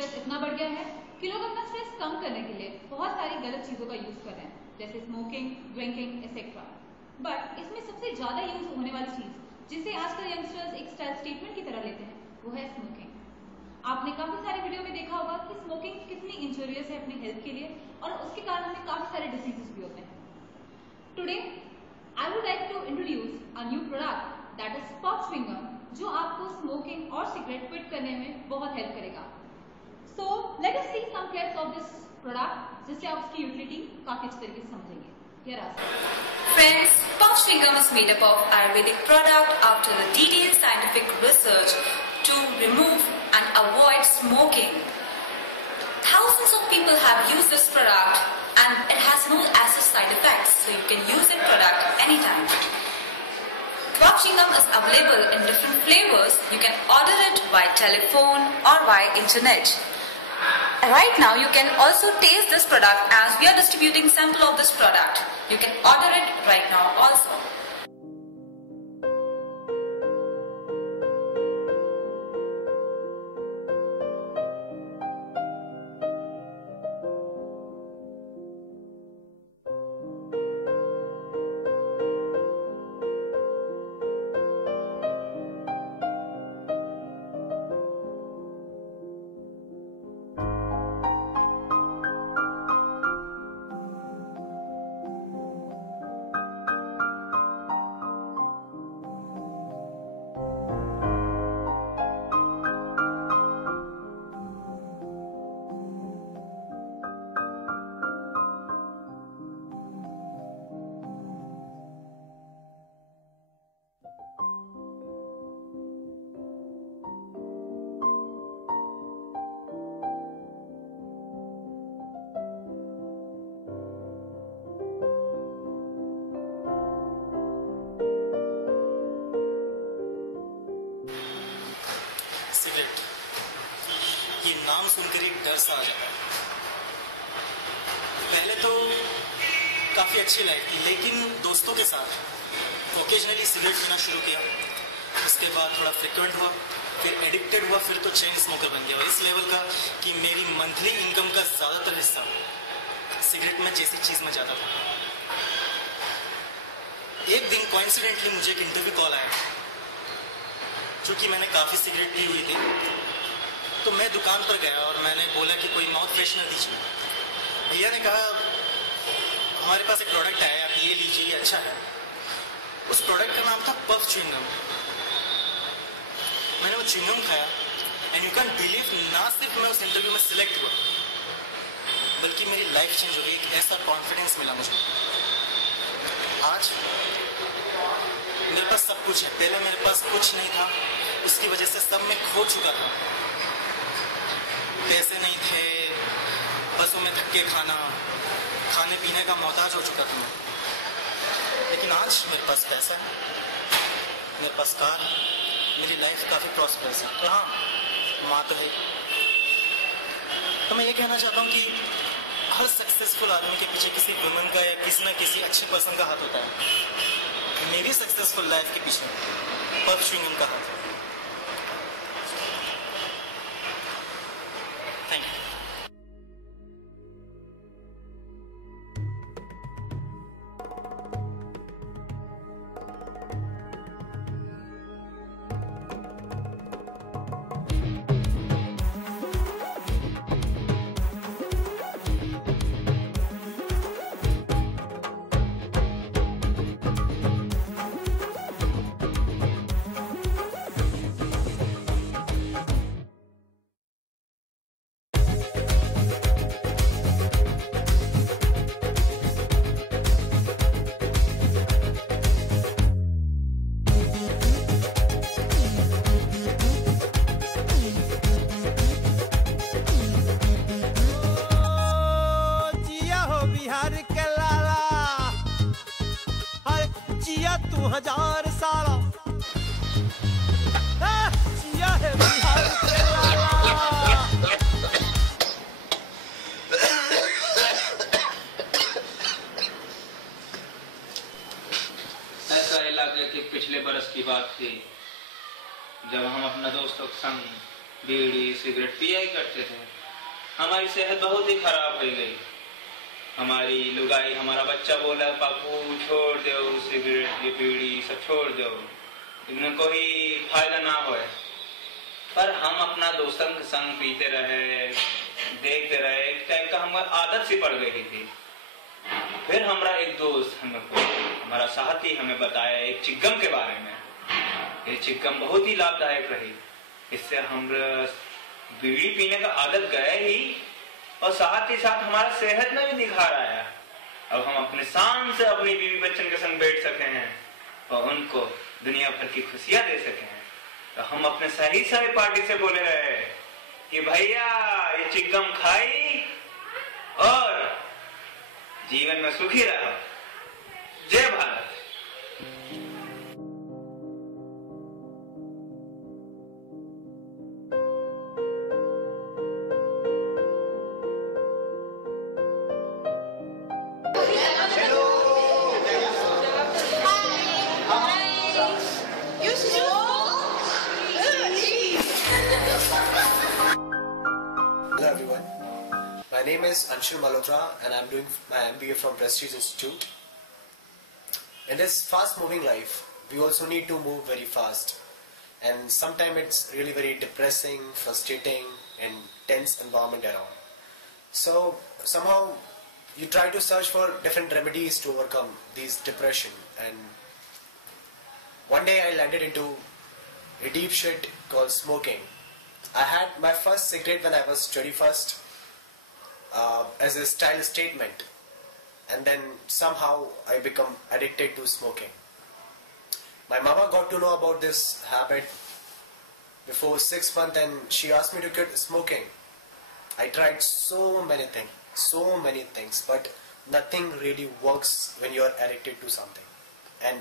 Stress इतना बढ़ गया है कि लोग अपना स्ट्रेस कम करने के लिए बहुत सारी गलत चीज़ों का यूज़ कर रहे हैं, जैसे स्मोकिंग, ड्रिंकिंग एक्सेट्रा। बट इसमें सबसे ज़्यादा यूज़ होने वाली चीज़ जिसे आजकल यंगस्टर्स एक स्टाइल स्टेटमेंट की तरह लेते हैं, वो है स्मोकिंग। आपने काफ़ी सारे वीडियो में देखा होगा कि स्मोकिंग कितनी इंजूरियस है अपनी हेल्थ के लिए और उसके कारण हमें काफ़ी सारे डिसीजेस भी होते हैं। Today I would like to introduce a new product that is puff chewing gum, जो आपको स्मोकिंग और सिगरेट क्विट करने में बहुत हेल्प करेगा। So let us see some clips of this product, जिससे आप उसकी यूटिलिटी काफ़ी अच्छी तरीके से समझेंगे। Here are some. Friends, puff chewing gum is made up of Ayurvedic product after a detailed scientific research to remove and avoid smoking. Thousands of people have used this product and it has no acid side effects, so you can use the product anytime. Puff chewing gum is available in different flavors. You can order it by telephone or by internet. Right now you can also taste this product as we are distributing sample of this product. You can order it right now also. Cigarette, ये नाम सुनकर एक डर सा आ जाता है। पहले तो काफ़ी अच्छी लाइफ थी, लेकिन दोस्तों के साथ ओकेजनली सिगरेट पीना शुरू किया। उसके बाद थोड़ा फ्रिक्वेंट हुआ, फिर एडिक्टेड हुआ, फिर तो चेन स्मोकर बन गया। और इस लेवल का कि मेरी मंथली इनकम का ज़्यादातर हिस्सा सिगरेट में जैसी चीज़ में जाता था। एक दिन कोइंसिडेंटली मुझे एक इंटरव्यू कॉल आया, चूँकि मैंने काफ़ी सिगरेट पी हुई थी, तो मैं दुकान पर गया और मैंने बोला कि कोई माउथ फ्रेशनर दीजिए। भैया ने कहा हमारे पास एक प्रोडक्ट आया, आप ये लीजिए, ये अच्छा है। उस प्रोडक्ट का नाम था पफ च्युइंग गम। मैंने वो च्युइंग गम खाया एंड यू कैन बिलीव, ना सिर्फ मैं उस इंटरव्यू में सिलेक्ट हुआ, बल्कि मेरी लाइफ चेंज हो गई। एक ऐसा कॉन्फिडेंस मिला मुझे। आज मेरे पास सब कुछ है, पहले मेरे पास कुछ नहीं था, उसकी वजह से सब मैं खो चुका था। पैसे नहीं थे, बसों में धक्के खाना, खाने पीने का मोहताज हो चुका था मैं। लेकिन आज मेरे पास पैसा है, मेरे पास कार है, मेरी लाइफ काफ़ी प्रॉस्परस है। तो हाँ, माँ तो है। तो मैं ये कहना चाहता हूँ कि हर सक्सेसफुल आदमी के पीछे किसी वुमन का या किसी न किसी अच्छे पर्सन का हाथ होता है। मेरी सक्सेसफुल लाइफ के पीछे पफ च्युइंग गम का हाथ है। Thank you. तू 1000 साला जिया है बिहार के लाला। ऐसा ही लगे कि पिछले बरस की बात थी, जब हम अपने दोस्तों के संग बीड़ी सिगरेट पिया ही करते थे। हमारी सेहत बहुत ही खराब हो गई। हमारी लुगाई, हमारा बच्चा बोला पापू छोड़ दो सिगरेट ये बीड़ी सब छोड़ दो, इनमें कोई फायदा ना होए। पर हम अपना दोस्तों के संग पीते रहे, देखते रहे, एक टाइम का हमारी आदत सी पड़ गई थी। फिर हमारा एक दोस्त हमारा साथी हमें बताया एक चिग्गम के बारे में। ये चिग्गम बहुत ही लाभदायक रही। इससे हम बीड़ी पीने का आदत गए ही और साथ ही साथ हमारा सेहत में भी निखार आया। अब हम अपने शान से अपनी बीवी बच्चन के संग बैठ सके हैं और उनको दुनिया भर की खुशियां दे सके हैं। तो हम अपने सही पार्टी से बोले रहे कि भैया ये चिग्गम खाई और जीवन में सुखी रहो। जय Bharat. Hello everyone, my name is Anshul Malhotra and I am doing my MBA from Prestige Institute. In this fast moving life, we also need to move very fast, and sometimes it's really very depressing, frustrating and tense environment around. So somehow you try to search for different remedies to overcome these depression, and one day I landed into a deep shit called smoking. I had my first cigarette when I was 21st as a style statement, and then somehow I become addicted to smoking. My mama got to know about this habit before 6 months and she asked me to quit smoking. I tried so many things, but nothing really works when you are addicted to something, and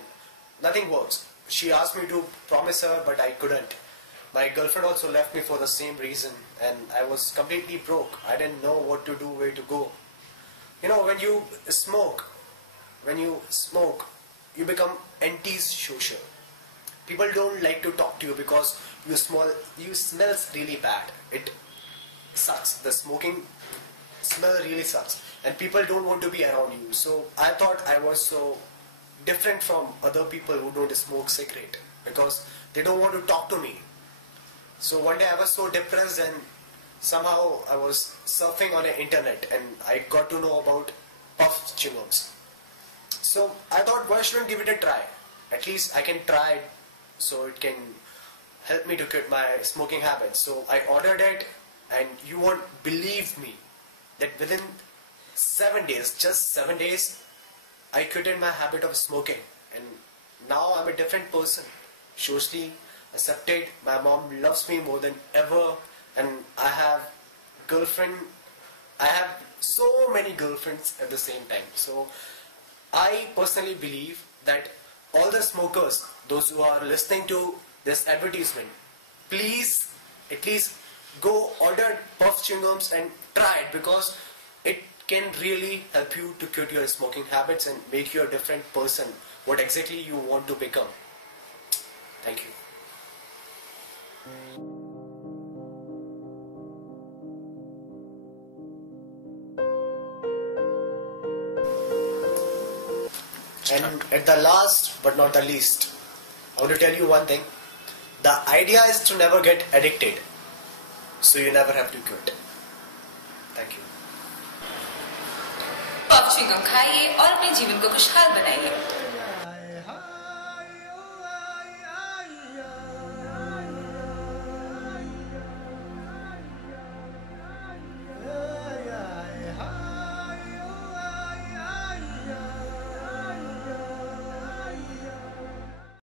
nothing works. She asked me to promise her, but I couldn't. My girlfriend also left me for the same reason, and I was completely broke. I didn't know what to do, where to go. You know, when you smoke, you become anti-social. People don't like to talk to you because you smells really bad. It sucks. The smoking smell really sucks, and people don't want to be around you. So I thought I was so different from other people who don't smoke cigarette because they don't want to talk to me. So one day I was so depressed, and somehow I was surfing on the internet and I got to know about puff chewing-gums. So I thought, why shouldn't I give it a try? At least I can try it so it can help me to quit my smoking habits. So I ordered it, and you won't believe me that within 7 days, just 7 days, I quitted my habit of smoking, and now I'm a different person. Socially accepted, my mom loves me more than ever, and I have so many girlfriends at the same time. So I personally believe that all the smokers, those who are listening to this advertisement, please at least go order puff chewing-gums and try it, because it can really help you to quit your smoking habits and make you a different person, what exactly you want to become. Thank you. And at the last but not the least, I want to tell you one thing. The idea is to never get addicted, so you never have to quit. Thank you. Puff chewing gum खाइए और अपने जीवन को खुशहाल बनाइए।